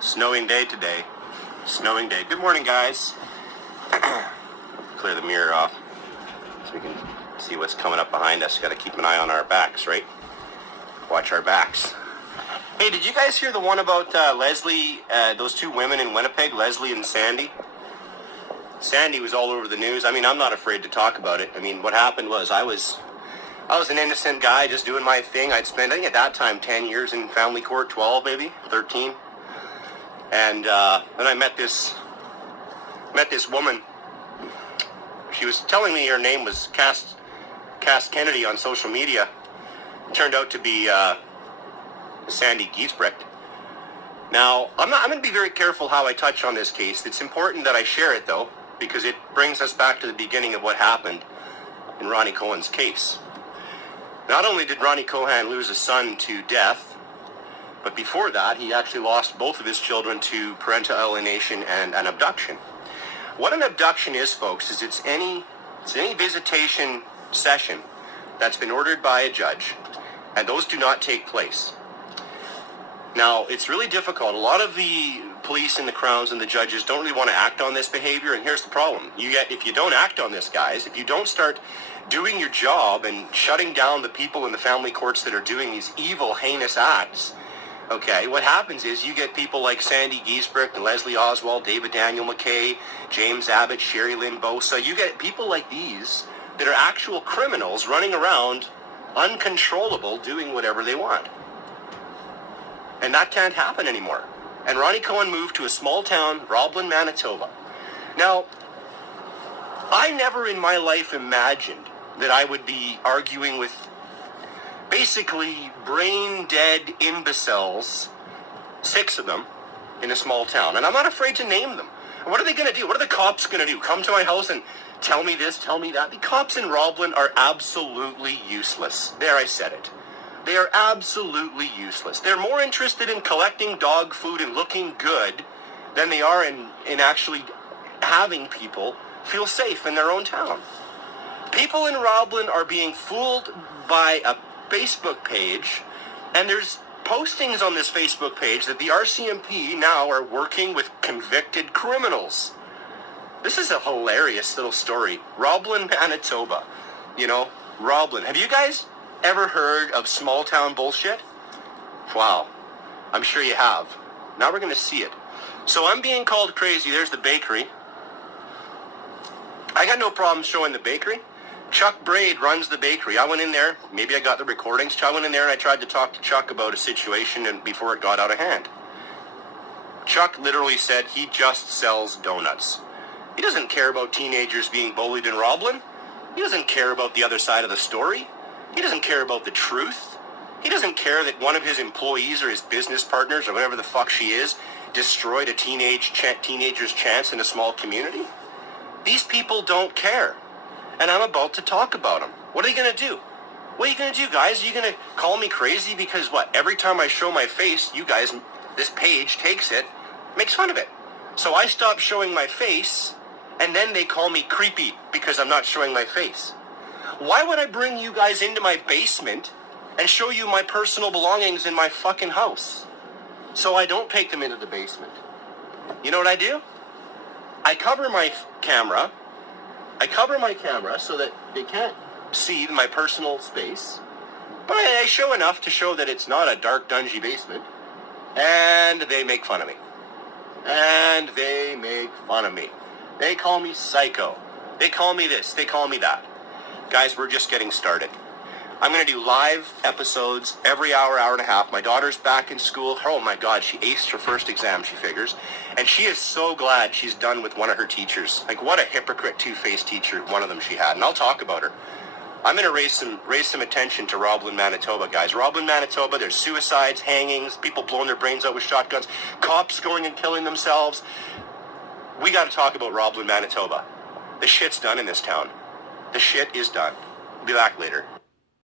Snowing day today. Snowing day. Good morning, guys. Clear the mirror off so we can see what's coming up behind us. Got to keep an eye on our backs, right? Watch our backs. Hey, did you guys hear the one about Leslie, those two women in Winnipeg, Leslie and Sandy? Sandy was all over the news. I mean, I'm not afraid to talk about it. I mean, what happened was I was an innocent guy just doing my thing. I'd spent, I think at that time, 10 years in family court, 12 maybe, 13. And then I met this woman. She was telling me her name was Cass Kennedy on social media. It turned out to be Sandy Giesbrecht. Now, I'm going to be very careful how I touch on this case. It's important that I share it, though, because it brings us back to the beginning of what happened in Ronni Cohen's case. Not only did Ronni Cohen lose a son to death, but before that, he actually lost both of his children to parental alienation and an abduction. What an abduction is, folks, is it's any visitation session that's been ordered by a judge, and those do not take place. Now, it's really difficult. A lot of the police and the crowns and the judges don't really want to act on this behavior, and here's the problem. If you don't act on this, guys, if you don't start doing your job and shutting down the people in the family courts that are doing these evil, heinous acts, okay, what happens is you get people like Sandy Giesbrecht and Leslie Oswald, David Daniel McKay, James Abbott, Sherry Lynn Bosa. You get people like these that are actual criminals running around uncontrollable, doing whatever they want. And that can't happen anymore. And Ronni Cohen moved to a small town, Roblin, Manitoba. Now, I never in my life imagined that I would be arguing with basically brain-dead imbeciles, 6 of them, in a small town. And I'm not afraid to name them. What are they going to do? What are the cops going to do? Come to my house and tell me this, tell me that? The cops in Roblin are absolutely useless. There, I said it. They are absolutely useless. They're more interested in collecting dog food and looking good than they are in actually having people feel safe in their own town. People in Roblin are being fooled by a Facebook page, and there's postings on this Facebook page that the RCMP now are working with convicted criminals. This is a hilarious little story. Roblin, Manitoba. You know, Roblin. Have you guys ever heard of small town bullshit? Wow. I'm sure you have. Now we're going to see it. So I'm being called crazy. There's the bakery. I got no problem showing the bakery. Chuck Braid runs the bakery. I went in there. Maybe I got the recordings. I went in there and I tried to talk to Chuck about a situation and before it got out of hand. Chuck literally said he just sells donuts. He doesn't care about teenagers being bullied in Roblin. He doesn't care about the other side of the story. He doesn't care about the truth. He doesn't care that one of his employees or his business partners or whatever the fuck she is destroyed a teenager's chance in a small community. These people don't care. And I'm about to talk about them. What are you going to do? What are you going to do, guys? Are you going to call me crazy because what? Every time I show my face, you guys, this page takes it, makes fun of it. So I stop showing my face, and then they call me creepy because I'm not showing my face. Why would I bring you guys into my basement and show you my personal belongings in my fucking house? So I don't take them into the basement. You know what I do? I cover my camera so that they can't see my personal space, but I show enough to show that it's not a dark, dungy basement, and they make fun of me. And they make fun of me. They call me psycho. They call me this. They call me that. Guys, we're just getting started. I'm going to do live episodes every hour, hour and a half. My daughter's back in school. Oh my God, she aced her first exam, she figures. And she is so glad she's done with one of her teachers. Like, what a hypocrite, two-faced teacher one of them she had. And I'll talk about her. I'm going to raise some attention to Roblin, Manitoba, guys. Roblin, Manitoba, there's suicides, hangings, people blowing their brains out with shotguns, cops going and killing themselves. We got to talk about Roblin, Manitoba. The shit's done in this town. The shit is done. Be back later.